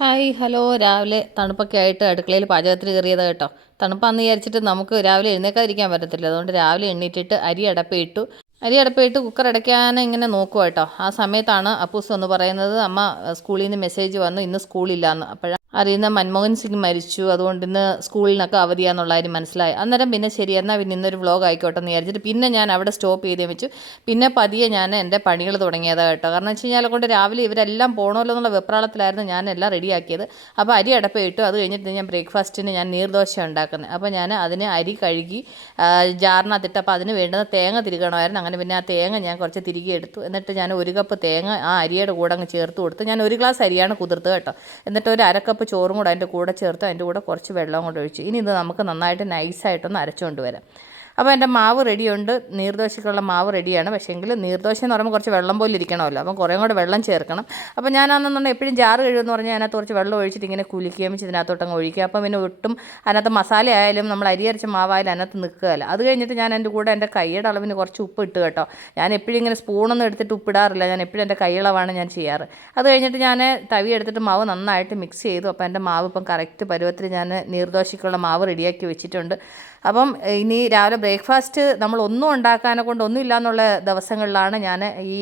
Hi hello രാവിലെ തണുപ്പൊക്കെ ആയിട്ട് അടുക്കളയിൽ പാചകത്തിന് കയറിയതാണ് കേട്ടോ. തണുപ്പാന്ന് വിചാരിച്ചിട്ട് നമുക്ക് രാവിലെ എഴുന്നേക്കാതിരിക്കാൻ പറ്റത്തില്ല. അതുകൊണ്ട് രാവിലെ എണ്ണീറ്റിട്ട് അരി അടപ്പയിട്ട് കുക്കർ അടയ്ക്കാൻ ഇങ്ങനെ നോക്കുക കേട്ടോ. ആ സമയത്താണ് അപ്പൂസ് ഒന്ന് പറയുന്നത്, അമ്മ സ്കൂളിൽ നിന്ന് മെസ്സേജ് വന്നു, ഇന്ന് സ്കൂളില്ലാന്ന്. അപ്പോഴാണ് അറിയുന്ന മൻമോഹൻ സിംഗ് മരിച്ചു, അതുകൊണ്ട് ഇന്ന് സ്കൂളിനൊക്കെ അവധിയാന്നുള്ള കാര്യം മനസ്സിലായി. അന്നേരം പിന്നെ ശരി, എന്നാൽ പിന്നെ ഇന്നൊരു വ്ളോഗ് ആയിക്കോട്ടെ എന്ന് വിചാരിച്ചിട്ട് പിന്നെ ഞാൻ അവിടെ സ്റ്റോപ്പ് ചെയ്തേ വെച്ചു. പിന്നെ പതിയെ ഞാൻ എൻ്റെ പണികൾ തുടങ്ങിയതാണ് കേട്ടോ. കാരണം വെച്ച് കഴിഞ്ഞാൽ കൊണ്ട് രാവിലെ ഇവരെല്ലാം പോകണമല്ലോ എന്നുള്ള വെപ്രാളത്തിലായിരുന്നു ഞാൻ എല്ലാം റെഡിയാക്കിയത്. അപ്പോൾ അരി അടപ്പയിട്ടു. അത് കഴിഞ്ഞിട്ട് ഞാൻ ബ്രേക്ക്ഫാസ്റ്റിന് ഞാൻ നീർദോശ ഉണ്ടാക്കുന്നത്. അപ്പോൾ ഞാൻ അതിന് അരി കഴുകി ജാറിനകത്തിട്ട്, അപ്പോൾ അതിന് വേണ്ടുന്ന തേങ്ങ തിരുകണമായിരുന്നു. അങ്ങനെ പിന്നെ ആ തേങ്ങ ഞാൻ കുറച്ച് തിരികെ എടുത്തു. എന്നിട്ട് ഞാൻ ഒരു കപ്പ് തേങ്ങ ആ അരിയുടെ കൂടെ അങ്ങ് ചേർത്ത് കൊടുത്തു. ഞാൻ ഒരു ഗ്ലാസ് അരിയാണ് കുതിർത്തത് കേട്ടോ. എന്നിട്ട് ഒരു അരക്കപ്പ് ചോറും കൂടെ അതിൻ്റെ കൂടെ ചേർത്ത് അതിൻ്റെ കൂടെ കുറച്ച് വെള്ളം കൂടെ ഒഴിച്ചു. ഇനി ഇത് നമുക്ക് നന്നായിട്ട് നൈസായിട്ടൊന്ന് അരച്ചുകൊണ്ട് വരാം. അപ്പോൾ എൻ്റെ മാവ് റെഡിയുണ്ട്, നീർദോശയ്ക്കുള്ള മാവ് റെഡിയാണ്. പക്ഷേ എങ്കിൽ നീർദോശ എന്ന് പറയുമ്പോൾ കുറച്ച് വെള്ളം പോലെ ഇരിക്കണമല്ലോ, അപ്പം കുറേ കൂടെ വെള്ളം ചേർക്കണം. അപ്പോൾ ഞാനാണെന്നുണ്ടെങ്കിൽ എപ്പോഴും ജാറ് കഴിയുമെന്ന് പറഞ്ഞാൽ അതിനകത്ത് കുറച്ച് വെള്ളം ഒഴിച്ചിട്ട് ഇങ്ങനെ കുലുക്കുകയും ഇതിനകത്തോട്ടങ്ങ് ഒഴിക്കുക. അപ്പം പിന്നെ ഒട്ടും അതിനകത്ത് മസാല ആയാലും നമ്മൾ അരി അരച്ച മാവായാലും അതിനകത്ത് നിൽക്കുകയല്ല. അത് കഴിഞ്ഞിട്ട് ഞാൻ എൻ്റെ കൂടെ എൻ്റെ കൈയുടെ അളവിന് കുറച്ച് ഉപ്പ് ഇട്ട് കേട്ടോ. ഞാൻ എപ്പോഴും ഇങ്ങനെ സ്പൂണൊന്നും എടുത്തിട്ട് ഉപ്പിടാറില്ല, ഞാൻ എപ്പോഴും എൻ്റെ കൈയളവാണ് ഞാൻ ചെയ്യാറ്. അത് കഴിഞ്ഞിട്ട് ഞാൻ തവി എടുത്തിട്ട് മാവ് നന്നായിട്ട് മിക്സ് ചെയ്തു. അപ്പോൾ എൻ്റെ മാവ് ഇപ്പം കറക്റ്റ് പരുവത്തിൽ ഞാൻ നീർദോശയ്ക്കുള്ള മാവ് റെഡിയാക്കി വെച്ചിട്ടുണ്ട്. അപ്പം ഇനി രാവിലെ ബ്രേക്ക്ഫാസ്റ്റ് നമ്മൾ ഒന്നും ഉണ്ടാക്കാനെ കൊണ്ട് ഒന്നുമില്ല എന്നുള്ള ദിവസങ്ങളിലാണ് ഞാൻ ഈ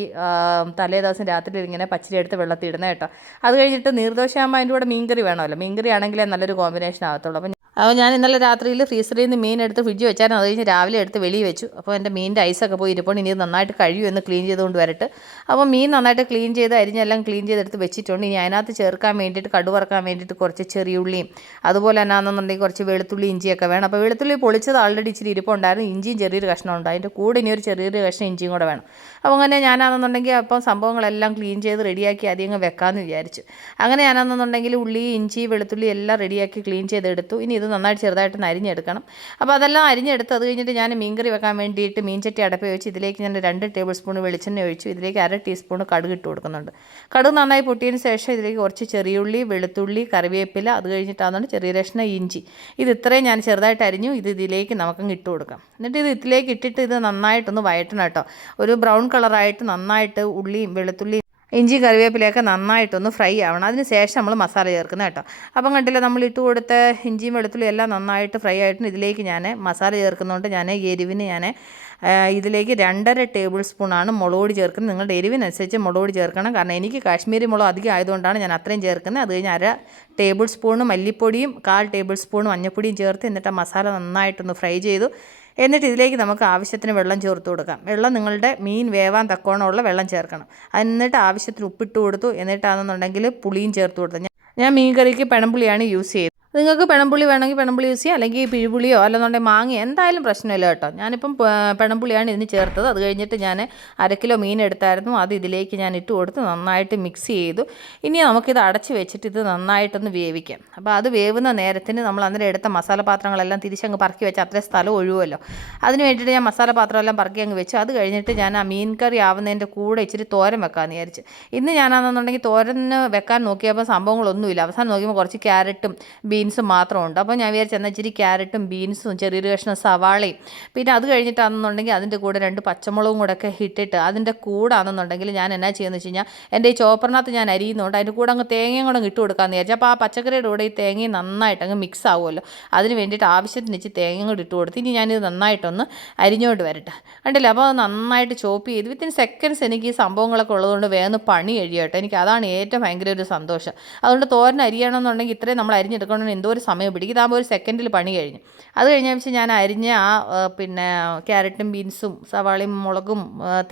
തലേ ദിവസം രാത്രി ഇങ്ങനെ പച്ചരി എടുത്ത് വെള്ളത്തിൽ ഇടുന്നത് കേട്ടോ. അത് കഴിഞ്ഞിട്ട് നീർദോശ ആകുമ്പോൾ അതിൻ്റെ കൂടെ മീൻകറി വേണമല്ലോ, മീൻകറി ആണെങ്കിലേ നല്ലൊരു കോമ്പിനേഷൻ ആകത്തുള്ളൂ. അപ്പോൾ ഞാൻ ഇന്നലെ രാത്രിയിൽ ഫ്രീസറിൽ നിന്ന് മീൻ എടുത്ത് ഫ്രിഡ്ജ് വെച്ചായിരുന്നു. അത് കഴിഞ്ഞ് രാവിലെ എടുത്ത് വെളിയിൽ വെച്ചു. അപ്പോൾ എൻ്റെ മീനിൻ്റെ ഐസൊക്കെ പോയി ഇരിപ്പോൾ ഇനി നന്നായിട്ട് കഴിയുമെന്ന് ക്ലീൻ ചെയ്തുകൊണ്ട് വരട്ടെ. അപ്പോൾ മീൻ നന്നായിട്ട് ക്ലീൻ ചെയ്ത് അരിഞ്ഞെല്ലാം ക്ലീൻ ചെയ്തെടുത്ത് വെച്ചിട്ടുണ്ട്. ഇനി അതിനകത്ത് ചേർക്കാൻ വേണ്ടിയിട്ട് കടുക് വറുക്കാൻ വേണ്ടിയിട്ട് കുറച്ച് ചെറിയുള്ളിയും അതുപോലെ എന്നാണെന്നുണ്ടെങ്കിൽ കുറച്ച് വെളുത്തുള്ളി ഇഞ്ചിയൊക്കെ വേണം. അപ്പോൾ വെളുത്തുള്ളി പൊളിച്ചത് ആൾറെഡി ഇച്ചിരി ഇരിപ്പുണ്ടായിരുന്നു, ഇഞ്ചിയും ചെറിയൊരു കഷ്ണം ഉണ്ട്, അതിൻ്റെ കൂടെ ഇനി ഒരു ചെറിയൊരു കഷ്ണം ഇഞ്ചിയും കൂടെ വേണം. അപ്പോൾ അങ്ങനെ ഞാനാണെന്നുണ്ടെങ്കിൽ അപ്പം സംഭവങ്ങളെല്ലാം ക്ലീൻ ചെയ്ത് റെഡിയാക്കി അധികം വെക്കാമെന്ന് വിചാരിച്ചു. അങ്ങനെ ഞാനാണെന്നുണ്ടെങ്കിൽ ഉള്ളി ഇഞ്ചി വെളുത്തുള്ളി എല്ലാം റെഡിയാക്കി ക്ലീൻ ചെയ്തെടുത്തു. ഇനി ഇത് നന്നായിട്ട് ചെറുതായിട്ട് അരിഞ്ഞെടുക്കണം. അപ്പോൾ അതെല്ലാം അരിഞ്ഞെടുത്ത് അത് കഴിഞ്ഞിട്ട് ഞാൻ മീൻകറി വെക്കാൻ വേണ്ടിയിട്ട് മീൻചട്ടി അടപ്പ് വെച്ച് ഇതിലേക്ക് ഞാൻ 2 ടേബിൾ സ്പൂൺ വെളിച്ചെണ്ണ ഒഴിച്ചു. ഇതിലേക്ക് 1/2 ടീസ്പൂൺ കടുക് ഇട്ട് കൊടുക്കുന്നുണ്ട്. കടുക് നന്നായി പൊട്ടിയതിന് ശേഷം ഇതിലേക്ക് കുറച്ച് ചെറിയുള്ളി വെളുത്തുള്ളി കറിവേപ്പില, അത് കഴിഞ്ഞിട്ടാണെന്നുണ്ട് ചെറിയ കഷ്ണം ഇഞ്ചി, ഇത് ഇത്രയും ഞാൻ ചെറുതായിട്ട് അരിഞ്ഞു. ഇതിലേക്ക് നമുക്കങ്ങ് ഇട്ട് കൊടുക്കാം. എന്നിട്ട് ഇതിലേക്ക് ഇട്ടിട്ട് ഇത് നന്നായിട്ടൊന്ന് വഴറ്റണം കേട്ടോ. ഒരു ബ്രൗൺ കളറായിട്ട് നന്നായിട്ട് ഉള്ളിയും വെളുത്തുള്ളിയും ഇഞ്ചി കറിവേപ്പിലയൊക്കെ നന്നായിട്ടൊന്ന് ഫ്രൈ ആവണം. അതിന് ശേഷം നമ്മൾ മസാല ചേർക്കുന്നത് കേട്ടോ. അപ്പം കണ്ടില്ല, നമ്മൾ ഇട്ട് കൊടുത്ത ഇഞ്ചിയും വെളുത്തുള്ളിയും എല്ലാം നന്നായിട്ട് ഫ്രൈ ആയിട്ട് ഇതിലേക്ക് ഞാൻ മസാല ചേർക്കുന്നുണ്ട്. ഞാൻ എരിവിന് ഇതിലേക്ക് 2.5 ടേബിൾ സ്പൂണാണ് മുളക് പൊടി ചേർക്കുന്നത്. നിങ്ങളുടെ എരിവിനനുസരിച്ച് മുളക് പൊടി ചേർക്കണം. കാരണം എനിക്ക് കാശ്മീരി മുളക് അധികം ആയതുകൊണ്ടാണ് ഞാൻ അത്രയും ചേർക്കുന്നത്. അത് കഴിഞ്ഞ് 1/2 ടേബിൾ സ്പൂൺ മല്ലിപ്പൊടിയും 1/4 ടേബിൾ സ്പൂൺ മഞ്ഞൾപ്പൊടിയും ചേർത്ത് എന്നിട്ട് മസാല നന്നായിട്ടൊന്ന് ഫ്രൈ ചെയ്തു. എന്നിട്ട് ഇതിലേക്ക് നമുക്ക് ആവശ്യത്തിന് വെള്ളം ചേർത്ത് കൊടുക്കാം. വെള്ളം നിങ്ങളുടെ മീൻ വേവാൻ തക്കോണമുള്ള വെള്ളം ചേർക്കണം. എന്നിട്ട് ആവശ്യത്തിന് ഉപ്പിട്ട് കൊടുത്തു. എന്നിട്ടാണെന്നുണ്ടെങ്കിൽ പുളിയും ചേർത്ത് കൊടുത്തു. ഞാൻ മീൻ കറിക്ക് പെണമ്പുളിയാണ് യൂസ് ചെയ്തത്. നിങ്ങൾക്ക് പെണമ്പുളി വേണമെങ്കിൽ പെണമ്പുളി യൂസ് ചെയ്യാം, അല്ലെങ്കിൽ പിഴുപുളിയോ അല്ലെന്നുണ്ടെങ്കിൽ മാങ്ങ എന്തായാലും പ്രശ്നമില്ല കേട്ടോ. ഞാനിപ്പം പെണമ്പുളിയാണ് ഇതിന് ചേർത്തത്. അത് കഴിഞ്ഞിട്ട് ഞാൻ 1/2 കിലോ മീൻ എടുത്തായിരുന്നു, അത് ഇതിലേക്ക് ഞാൻ ഇട്ട് കൊടുത്ത് നന്നായിട്ട് മിക്സ് ചെയ്തു. ഇനി നമുക്കിത് അടച്ച് വെച്ചിട്ട് ഇത് നന്നായിട്ടൊന്ന് വേവിക്കാം. അപ്പോൾ അത് വേവുന്ന നേരത്തിന് നമ്മൾ അന്നേരം എടുത്ത മസാല പാത്രങ്ങളെല്ലാം തിരിച്ചങ്ങ് പറക്കി വെച്ച് അത്രയും സ്ഥലം ഒഴിവുമല്ലോ. അതിന് വേണ്ടിയിട്ട് ഞാൻ മസാല പാത്രമെല്ലാം പറക്കി അങ്ങ് വെച്ചു. അത് കഴിഞ്ഞിട്ട് ഞാൻ ആ മീൻ കറി ആവുന്നതിൻ്റെ കൂടെ ഇച്ചിരി തോരൻ വെക്കാമെന്ന് വിചാരിച്ച്. ഇന്ന് ഞാനാണെന്നുണ്ടെങ്കിൽ തോരന് വെക്കാൻ നോക്കിയപ്പോൾ സംഭവങ്ങളൊന്നുമില്ല. അവസാനം നോക്കിയപ്പോൾ കുറച്ച് ക്യാരറ്റും ബീൻസും മാത്രമുണ്ട്. അപ്പോൾ ഞാൻ വിചാരിച്ചു എന്നാൽ ഇച്ചിരി ക്യാരറ്റും ബീൻസും ചെറിയൊരു കഷ്ണം സവാളയും പിന്നെ അത് കഴിഞ്ഞിട്ടാണെന്നുണ്ടെങ്കിൽ അതിൻ്റെ കൂടെ 2 പച്ചമുളകും കൂടെ ഒക്കെ ഇട്ടിട്ട് അതിൻ്റെ കൂടെ ആണെന്നുണ്ടെങ്കിൽ ഞാൻ എന്നാ ചെയ്യുന്നത് വെച്ച് കഴിഞ്ഞാൽ എൻ്റെ ഈ ചോപ്പറിനകത്ത് ഞാൻ അരിയുന്നുണ്ട്, അതിൻ്റെ കൂടെ അങ്ങ് തേങ്ങയും കൂടെ ഇട്ട് കൊടുക്കാമെന്ന് വിചാരിച്ചു. അപ്പോൾ ആ പച്ചക്കറിയുടെ കൂടെ ഈ തേങ്ങയും നന്നായിട്ട് അങ്ങ് മിക്സ് ആവുമല്ലോ. അതിന് വേണ്ടിയിട്ട് ആവശ്യത്തിന് ഇച്ചിരി തേങ്ങയും കൂടി ഇട്ട് കൊടുത്ത് ഇനി ഞാനിത് നന്നായിട്ടൊന്ന് അരിഞ്ഞുകൊണ്ട് വരട്ടെ. കണ്ടില്ല, അപ്പോൾ നന്നായിട്ട് ചോപ്പ് ചെയ്ത് വിത്തിൻ സെക്കൻഡ്സ് എനിക്ക് ഈ സംഭവങ്ങളൊക്കെ ഉള്ളതുകൊണ്ട് വേഗം പണി കഴിയട്ടെ. എനിക്ക് അതാണ് ഏറ്റവും ഭയങ്കര ഒരു സന്തോഷം. അതുകൊണ്ട് തോരൻ അരിയണമെന്നുണ്ടെങ്കിൽ ഇത്രയും നമ്മൾ അരിഞ്ഞെടുക്കണമെന്ന് എന്തോ ഒരു സമയം പിടിക്കും. ഇതാകുമ്പോൾ ഒരു സെക്കൻഡിൽ പണി കഴിഞ്ഞു. അത് കഴിഞ്ഞ വെച്ച് ഞാൻ അരിഞ്ഞ പിന്നെ ക്യാരറ്റും ബീൻസും സവാളയും മുളകും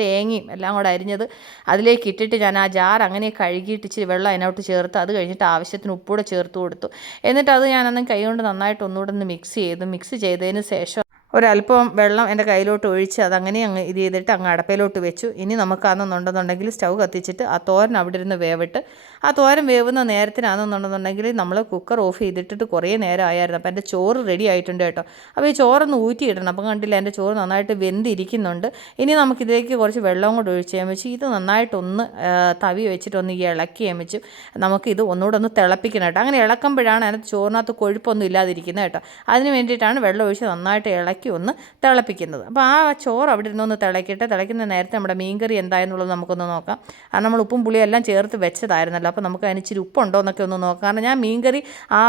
തേങ്ങയും എല്ലാം കൂടെ അരിഞ്ഞത് അതിലേക്ക് ഇട്ടിട്ട് ഞാൻ ആ ജാർ അങ്ങനെ കഴുകിയിട്ട് ഇച്ചിരി വെള്ളം അതിനോട്ട് ചേർത്ത് അത് കഴിഞ്ഞിട്ട് ആവശ്യത്തിന് ഉപ്പൂടെ ചേർത്ത് കൊടുത്തു. എന്നിട്ട് അത് ഞാനന്ന് കൈ കൊണ്ട് നന്നായിട്ട് ഒന്നുകൂടെ ഒന്ന് മിക്സ് ചെയ്തതിന് ശേഷം ഒരല്പം വെള്ളം എൻ്റെ കയ്യിലോട്ട് ഒഴിച്ച് അതങ്ങനെ അങ്ങ് ഇത് ചെയ്തിട്ട് അങ്ങ് അടപ്പയിലോട്ട് വെച്ചു. ഇനി നമുക്കാണെന്നുണ്ടെന്നുണ്ടെങ്കിൽ സ്റ്റൗ കത്തിച്ചിട്ട് ആ തോരൻ അവിടെ ഇരുന്ന് വേവിട്ട് ആ തോരൻ വേവുന്ന നേരത്തിനാണെന്നുണ്ടെന്നുണ്ടെങ്കിൽ നമ്മൾ കുക്കർ ഓഫ് ചെയ്തിട്ടിട്ട് കുറേ നേരം ആയിരുന്നു. അപ്പോൾ എൻ്റെ ചോറ് റെഡി ആയിട്ടുണ്ട് കേട്ടോ. അപ്പോൾ ഈ ചോറൊന്ന് ഊറ്റിയിടണം. അപ്പം കണ്ടില്ല, എൻ്റെ ചോറ് നന്നായിട്ട് വെന്തിരിക്കുന്നുണ്ട്. ഇനി നമുക്കിതിലേക്ക് കുറച്ച് വെള്ളം കൂടെ ഒഴിച്ച് വെച്ച് ഇത് നന്നായിട്ടൊന്ന് തവി വെച്ചിട്ടൊന്ന് ഇളക്കി വെച്ച് നമുക്കിത് ഒന്നുകൂടെ ഒന്ന് തിളപ്പിക്കണം കേട്ടോ. അങ്ങനെ ഇളക്കുമ്പോഴാണ് അതിനകത്ത് ചോറിനകത്ത് കൊഴുപ്പൊന്നും ഇല്ലാതിരിക്കുന്നത് കേട്ടോ. അതിന് വേണ്ടിയിട്ടാണ് വെള്ളം ഒഴിച്ച് നന്നായിട്ട് ഇളക്കി ഇറക്കി ഒന്ന് തിളപ്പിക്കുന്നത്. അപ്പോൾ ആ ചോറ് അവിടെ ഇരുന്നൊന്ന് തിളയ്ക്കുന്ന നേരത്തെ നമ്മുടെ മീൻകറി എന്തായെന്നുള്ളത് നമുക്കൊന്ന് നോക്കാം. കാരണം നമ്മൾ ഉപ്പും പുളിയും എല്ലാം ചേർത്ത് വെച്ചതായിരുന്നല്ലോ. അപ്പോൾ നമുക്ക് അതിന് ഇച്ചിരി ഉപ്പുണ്ടോ എന്നൊക്കെ ഒന്ന് നോക്കാം. കാരണം ഞാൻ മീൻകറി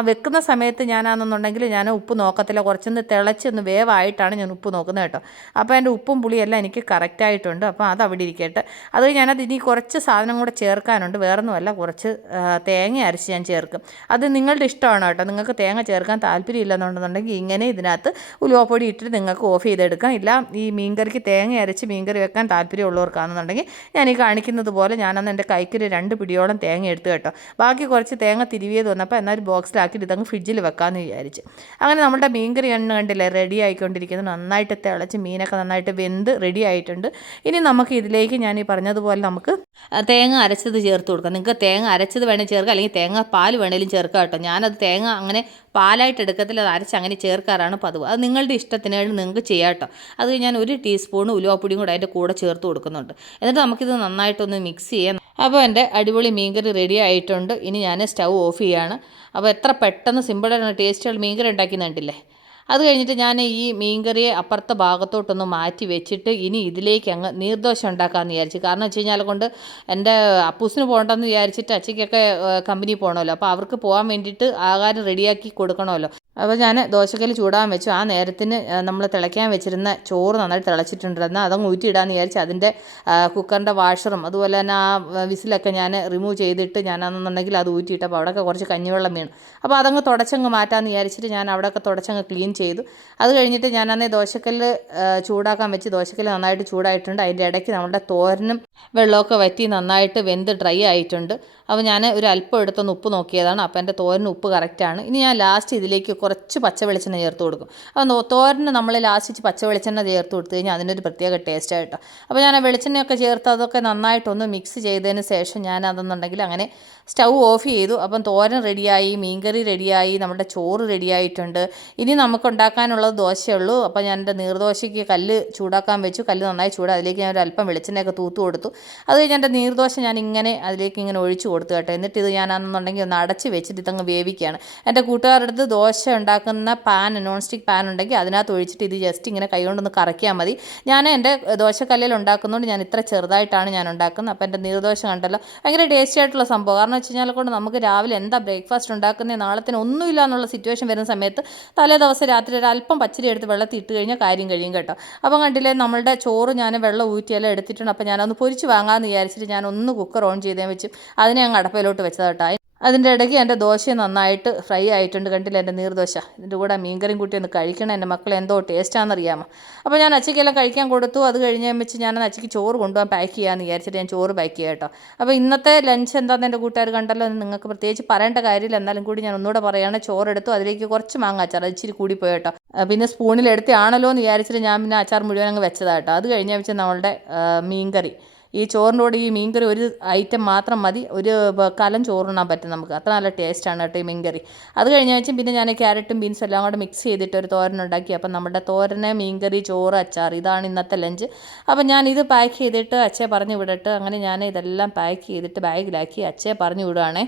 വെക്കുന്ന സമയത്ത് ഞാനാണെന്നുണ്ടെങ്കിൽ ഞാൻ ഉപ്പ് നോക്കത്തില്ല, കുറച്ചൊന്ന് തിളച്ചൊന്ന് വേവായിട്ടാണ് ഞാൻ ഉപ്പ് നോക്കുന്നത് കേട്ടോ. അപ്പോൾ എൻ്റെ ഉപ്പും പുളിയെല്ലാം എനിക്ക് കറക്റ്റായിട്ടുണ്ട്. അപ്പോൾ അത് അവിടെ ഇരിക്കട്ടെ. അത് ഞാനത് ഇനി കുറച്ച് സാധനം കൂടെ ചേർക്കാനുണ്ട്. വേറൊന്നുമല്ല, കുറച്ച് തേങ്ങ അരച്ച് ഞാൻ ചേർക്കും. അത് നിങ്ങളുടെ ഇഷ്ടമാണ് കേട്ടോ. നിങ്ങൾക്ക് തേങ്ങ ചേർക്കാൻ താല്പര്യമില്ലെന്നുണ്ടെന്നുണ്ടെങ്കിൽ ഇങ്ങനെ ഇതിനകത്ത് ഉലുവാപ്പൊടി ഇട്ടിട്ട് നിങ്ങൾക്ക് ഓഫ് ചെയ്തെടുക്കാം. ഇല്ല ഈ മീൻകറിക്ക് തേങ്ങ അരച്ച് മീൻകറി വെക്കാൻ താല്പര്യമുള്ളവർക്കാണെന്നുണ്ടെങ്കിൽ ഞാൻ ഈ കാണിക്കുന്നത് പോലെ ഞാനന്ന് എൻ്റെ കൈക്കൊരു 2 പിടിയോളം തേങ്ങ എടുത്തു കേട്ടോ. ബാക്കി കുറച്ച് തേങ്ങ തിരുവിയത് വന്നപ്പോൾ എന്നാൽ ബോക്സിലാക്കിയിട്ട് ഇതങ്ങ് ഫ്രിഡ്ജിൽ വെക്കാമെന്ന് വിചാരിച്ച്. അങ്ങനെ നമ്മുടെ മീൻകറി കണ്ടില്ലേ റെഡി ആയിക്കൊണ്ടിരിക്കുന്നത്. നന്നായിട്ട് തിളച്ച് മീനൊക്കെ നന്നായിട്ട് വെന്ത് റെഡി ആയിട്ടുണ്ട്. ഇനി നമുക്ക് ഇതിലേക്ക് ഞാൻ ഈ പറഞ്ഞതുപോലെ നമുക്ക് തേങ്ങ അരച്ചത് ചേർത്ത് കൊടുക്കാം. നിങ്ങൾക്ക് തേങ്ങ അരച്ചത് വേണമെങ്കിൽ ചേർക്കാം, അല്ലെങ്കിൽ തേങ്ങ പാൽ വേണമെങ്കിലും ചേർക്കാം കേട്ടോ. ഞാനത് തേങ്ങ അങ്ങനെ പാലായിട്ട് എടുക്കത്തില്ല, അത് അരച്ച് അങ്ങനെ ചേർക്കാറാണ് പതിവ്. അത് നിങ്ങളുടെ ഇഷ്ടത്തിന് നിങ്ങൾക്ക് ചെയ്യാം കേട്ടോ. അത് ഞാൻ 1 ടീസ്പൂൺ ഉലുവാപ്പൊടിയും കൂടെ അതിൻ്റെ കൂടെ ചേർത്ത് കൊടുക്കുന്നുണ്ട്. എന്നിട്ട് നമുക്കിത് നന്നായിട്ടൊന്ന് മിക്സ് ചെയ്യാം. അപ്പോൾ എൻ്റെ അടിപൊളി മീൻകറി റെഡി ആയിട്ടുണ്ട്. ഇനി ഞാൻ സ്റ്റൗ ഓഫ് ചെയ്യുകയാണ്. അപ്പോൾ എത്ര പെട്ടെന്ന് സിമ്പിളാണ് ടേസ്റ്റുള്ള മീൻകറി ഉണ്ടാക്കുന്നുണ്ടല്ലേ. അത് കഴിഞ്ഞിട്ട് ഞാൻ ഈ മീൻകറിയെ അപ്പുറത്തെ ഭാഗത്തോട്ടൊന്ന് മാറ്റി വെച്ചിട്ട് ഇനി ഇതിലേക്ക് അങ്ങ് നീർദോശ ഉണ്ടാക്കാമെന്ന് വിചാരിച്ചു. കാരണം വെച്ച് കഴിഞ്ഞാൽ കൊണ്ട് എൻ്റെ അപ്പൂസിന് പോകണ്ടെന്ന് വിചാരിച്ചിട്ട് അച്ഛയ്ക്കൊക്കെ കമ്പനി പോകണമല്ലോ. അപ്പോൾ അവർക്ക് പോകാൻ വേണ്ടിയിട്ട് ആഹാരം റെഡിയാക്കി കൊടുക്കണമല്ലോ. അപ്പോൾ ഞാൻ ദോശക്കല്ല് ചൂടാൻ വെച്ചു. ആ നേരത്തിന് നമ്മൾ തിളയ്ക്കാൻ വെച്ചിരുന്ന ചോറ് നന്നായിട്ട് തിളച്ചിട്ടുണ്ടെന്ന് അതങ്ങ് ഊറ്റിയിടാമെന്ന് വിചാരിച്ച് അതിൻ്റെ കുക്കറിൻ്റെ വാഷറും അതുപോലെ തന്നെ ആ വിസിലൊക്കെ ഞാൻ റിമൂവ് ചെയ്തിട്ട് ഞാനാണെന്നുണ്ടെങ്കിൽ അത് ഊറ്റിയിട്ടപ്പോൾ അവിടെയൊക്കെ കുറച്ച് കഞ്ഞിവെള്ളം വീണു. അപ്പോൾ അതങ്ങ് തുടച്ചങ്ങ് മാറ്റാമെന്ന് വിചാരിച്ചിട്ട് ഞാൻ അവിടെയൊക്കെ തുടച്ചങ്ങ് ക്ലീൻ ചെയ്തു. അത് കഴിഞ്ഞിട്ട് ഞാനന്നേ ദോശക്കല്ല് ചൂടാക്കാൻ വെച്ച് ദോശക്കല്ല് നന്നായിട്ട് ചൂടായിട്ടുണ്ട്. അതിൻ്റെ ഇടയ്ക്ക് നമ്മുടെ തോരനും വെള്ളമൊക്കെ വറ്റി നന്നായിട്ട് വെന്ത് ഡ്രൈ ആയിട്ടുണ്ട്. അപ്പോൾ ഞാൻ ഒരു അല്പം എടുത്തൊന്ന് ഉപ്പ് നോക്കിയതാണ്. അപ്പോൾ എൻ്റെ തോരന് ഉപ്പ് കറക്റ്റാണ്. ഇനി ഞാൻ ലാസ്റ്റ് ഇതിലേക്ക് കുറച്ച് പച്ച വെളിച്ചെണ്ണ ചേർത്ത് കൊടുക്കും. അപ്പോൾ തോരന് നമ്മൾ ലാസ്റ്റ് പച്ച വെളിച്ചെണ്ണ ചേർത്ത് കൊടുത്തു കഴിഞ്ഞാൽ അതിനൊരു പ്രത്യേക ടേസ്റ്റായിട്ടോ. അപ്പോൾ ഞാൻ ആ വെളിച്ചെണ്ണയൊക്കെ ചേർത്ത് അതൊക്കെ നന്നായിട്ടൊന്ന് മിക്സ് ചെയ്തതിന് ശേഷം ഞാൻ അതെന്നുണ്ടെങ്കിൽ അങ്ങനെ സ്റ്റൗ ഓഫ് ചെയ്തു. അപ്പം തോരൻ റെഡിയായി, മീൻകറി റെഡിയായി, നമ്മുടെ ചോറ് റെഡിയായിട്ടുണ്ട്. ഇനി നമുക്ക് ഉണ്ടാക്കാനുള്ളത് ദോശയുള്ളൂ. അപ്പോൾ ഞാൻ എൻ്റെ നീർദോശയ്ക്ക് കല്ല് ചൂടാക്കാൻ വെച്ചു. കല്ല് നന്നായി ചൂടായി അതിലേക്ക് ഞാൻ ഒരു അല്പം വെളിച്ചെണ്ണയൊക്കെ തൂത്ത് കൊടുത്തു. അത് കഴിഞ്ഞ് എൻ്റെ നീർദോശ ഞാൻ ഇങ്ങനെ അതിലേക്ക് ഇങ്ങനെ ഒഴിച്ചു കൊടുത്തു കേട്ടോ. എന്നിട്ട് ഇത് ഞാനാണെന്നുണ്ടെങ്കിൽ ഒന്ന് അടച്ച് വെച്ചിട്ട് ഇതങ്ങ് വേവിക്കുകയാണ്. എൻ്റെ കൂട്ടുകാരുടെ അടുത്ത് ദോശ ഉണ്ടാക്കുന്ന നോൺ സ്റ്റിക്ക് പാൻ ഉണ്ടെങ്കിൽ അതിനകത്ത് ഒഴിച്ചിട്ട് ഇത് ജസ്റ്റ് ഇങ്ങനെ കൈകൊണ്ടൊന്ന് കറക്കിയാൽ മതി. ഞാൻ എൻ്റെ ദോശക്കല്ലിൽ ഉണ്ടാക്കുന്നതുകൊണ്ട് ഞാൻ ഇത്ര ചെറുതായിട്ടാണ് ഞാൻ ഉണ്ടാക്കുന്നത്. അപ്പോൾ എൻ്റെ നീർദോശ കണ്ടല്ലോ, ഭയങ്കര ടേസ്റ്റി ആയിട്ടുള്ള സംഭവം. കാരണം വെച്ച് കഴിഞ്ഞാൽ കൊണ്ട് നമുക്ക് രാവിലെ എന്താ ബ്രേക്ക്ഫാസ്റ്റ് ഉണ്ടാക്കുന്നത് നാളത്തിന് ഒന്നുമില്ല എന്നുള്ള സിറ്റുവേഷൻ വരുന്ന സമയത്ത് തലേ ദിവസം രാത്രി ഒരു അല്പം പച്ചരി എടുത്ത് വെള്ളത്തിൽ ഇട്ട് കഴിഞ്ഞാൽ കാര്യം കഴിയും കേട്ടോ. അപ്പം കണ്ടില്ലേ നമ്മളുടെ ചോറ് ഞാൻ വെള്ളം ഊറ്റിയെല്ലാം എടുത്തിട്ടുണ്ട്. അപ്പോൾ ഞാനൊന്ന് പൊരിച്ച് വാങ്ങാമെന്ന് വിചാരിച്ചിട്ട് ഞാൻ ഒന്ന് കുക്കർ ഓൺ ചെയ്തേ വെച്ച് അതിനെ അങ്ങ് അടപ്പയിലോട്ട് വെച്ചത് കേട്ടോ. അതിൻ്റെ ഇടയ്ക്ക് എൻ്റെ ദോശ നന്നായിട്ട് ഫ്രൈ ആയിട്ടുണ്ട്. കണ്ടില്ല എൻ്റെ നീർദോശ. ഇതിൻ്റെ കൂടെ മീൻകറിയും കൂട്ടി ഒന്ന് കഴിക്കണം. എൻ്റെ മക്കൾ എന്തോ ടേസ്റ്റാണെന്നറിയാമോ. അപ്പോൾ ഞാൻ അച്ചയ്ക്കെല്ലാം കഴിക്കാൻ കൊടുത്തു. അത് കഴിഞ്ഞ് വെച്ച് ഞാൻ അച്ചയ്ക്ക് ചോറ് കൊണ്ടുപോകാൻ പാക്ക് ചെയ്യാമെന്ന് വിചാരിച്ചിട്ട് ഞാൻ ചോറ് പാക്ക് ചെയ്യാം കേട്ടോ. അപ്പോൾ ഇന്നത്തെ ലഞ്ച് എന്താണെന്ന് എൻ്റെ കൂട്ടുകാർ കണ്ടല്ലോ. നിങ്ങൾക്ക് പ്രത്യേകിച്ച് പറയേണ്ട കാര്യമില്ല, എന്നാലും കൂടി ഞാൻ ഒന്നുകൂടെ പറയുകയാണ്. ചോറെടുത്തു, അതിലേക്ക് കുറച്ച് മാങ്ങ അച്ചാർ, അത് ഇച്ചിരി കൂടിപ്പോയി കേട്ടോ. പിന്നെ സ്പൂണിലെടുത്താണല്ലോ എന്ന് വിചാരിച്ചിട്ട് ഞാൻ പിന്നെ അച്ചാർ മുഴുവൻ അങ്ങ് വെച്ചതാണ് കേട്ടോ. അത് കഴിഞ്ഞ് വെച്ച് നമ്മളുടെ മീൻകറി, ഈ ചോറിൻ്റെ കൂടെ ഈ മീൻകറി ഒരു ഐറ്റം മാത്രം മതി, ഒരു കലം ചോറുണ്ണാൻ പറ്റും നമുക്ക്. അത്ര നല്ല ടേസ്റ്റാണ് കേട്ടോ ഈ മീൻകറി. അത് കഴിഞ്ഞ വെച്ചും പിന്നെ ഞാൻ ക്യാരറ്റും ബീൻസും എല്ലാം കൂടെ മിക്സ് ചെയ്തിട്ട് ഒരു തോരനുണ്ടാക്കി. അപ്പം നമ്മുടെ തോരന്, മീൻകറി, ചോറ്, അച്ചാർ, ഇതാണ് ഇന്നത്തെ ലഞ്ച്. അപ്പം ഞാനിത് പാക്ക് ചെയ്തിട്ട് അച്ഛയെ പറഞ്ഞു വിടട്ട്. അങ്ങനെ ഞാൻ ഇതെല്ലാം പാക്ക് ചെയ്തിട്ട് ബാഗിലാക്കി അച്ഛയെ പറഞ്ഞു വിടുകയാണേ.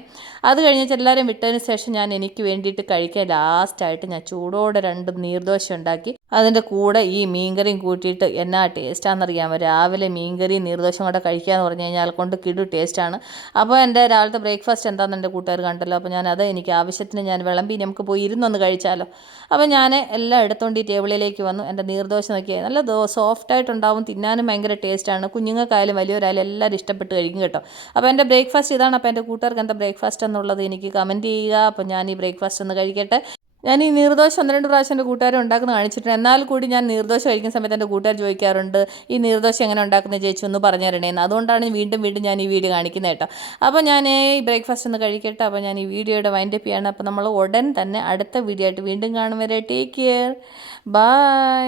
അത് കഴിഞ്ഞിട്ട് എല്ലാവരും വിട്ടതിന് ശേഷം ഞാൻ എനിക്ക് വേണ്ടിയിട്ട് കഴിക്കാൻ ലാസ്റ്റായിട്ട് ഞാൻ ചൂടോടെ 2 നീർദോശ ഉണ്ടാക്കി. അതിൻ്റെ കൂടെ ഈ മീൻകറിയും കൂട്ടിയിട്ട് എന്നാ ടേസ്റ്റാണെന്നറിയാമോ. രാവിലെ മീൻകറിയും നീർദോശയും കൂടെ കഴിക്കുക എന്ന് പറഞ്ഞു കഴിഞ്ഞാൽ കൊണ്ട് കിടു ടേസ്റ്റാണ്. അപ്പോൾ എൻ്റെ രാവിലത്തെ ബ്രേക്ക്ഫാസ്റ്റ് എന്താണെന്ന് എൻ്റെ കൂട്ടുകാർ കണ്ടല്ലോ. അപ്പോൾ ഞാനത് എനിക്ക് ആവശ്യത്തിന് ഞാൻ വിളമ്പി നമുക്ക് പോയി ഇരുന്നൊന്ന് കഴിച്ചാലോ. അപ്പോൾ ഞാൻ എല്ലാം എടുത്തുകൊണ്ട് ഈ ടേബിളിലേക്ക് വന്നു. എൻ്റെ നീർദോശ നോക്കിയാൽ നല്ല സോഫ്റ്റായിട്ടുണ്ടാവും, തിന്നാനും ഭയങ്കര ടേസ്റ്റാണ്. കുഞ്ഞുങ്ങൾക്കായാലും വലിയവരായാലും എല്ലാവരും ഇഷ്ടപ്പെട്ട് കഴിക്കും കേട്ടോ. അപ്പോൾ എൻ്റെ ബ്രേക്ക്ഫാസ്റ്റ് ഇതാണ്. അപ്പോൾ എൻ്റെ കൂട്ടുകാർക്ക് എന്താ ബ്രേക്ക്ഫാസ്റ്റ് എന്നുള്ളത് എനിക്ക് കമൻറ്റ് ചെയ്യുക. അപ്പോൾ ഞാൻ ഈ ബ്രേക്ക്ഫാസ്റ്റ് ഒന്ന് കഴിക്കട്ടെ. ഞാൻ ഈ നീർദോശ 1-2 പ്രാവശ്യം എൻ്റെ കൂട്ടുകാരെ ഉണ്ടാക്കുന്ന കാണിച്ചിട്ടുണ്ട്. എന്നാൽ കൂടി ഞാൻ നീർദോശ കഴിക്കുന്ന സമയത്ത് എൻ്റെ കൂട്ടുകാർ ചോദിക്കാറുണ്ട്, ഈ നീർദോശ എങ്ങനെ ഉണ്ടാക്കുന്ന ചേച്ചി ഒന്ന് പറഞ്ഞു തരണേന്ന്. അതുകൊണ്ടാണ് വീണ്ടും ഞാൻ ഈ വീഡിയോ കാണിക്കുന്നത് കേട്ടോ. അപ്പോൾ ഞാൻ ഈ ബ്രേക്ക്ഫാസ്റ്റ് ഒന്ന് കഴിക്കട്ടെ. അപ്പോൾ ഞാൻ ഈ വീഡിയോയുടെ വൈൻഡപ്പ് ചെയ്യാണ്. അപ്പോൾ നമ്മൾ ഉടൻ തന്നെ അടുത്ത വീഡിയോ ആയിട്ട് വീണ്ടും കാണും വരെ ടേക്ക് കെയർ, ബൈ.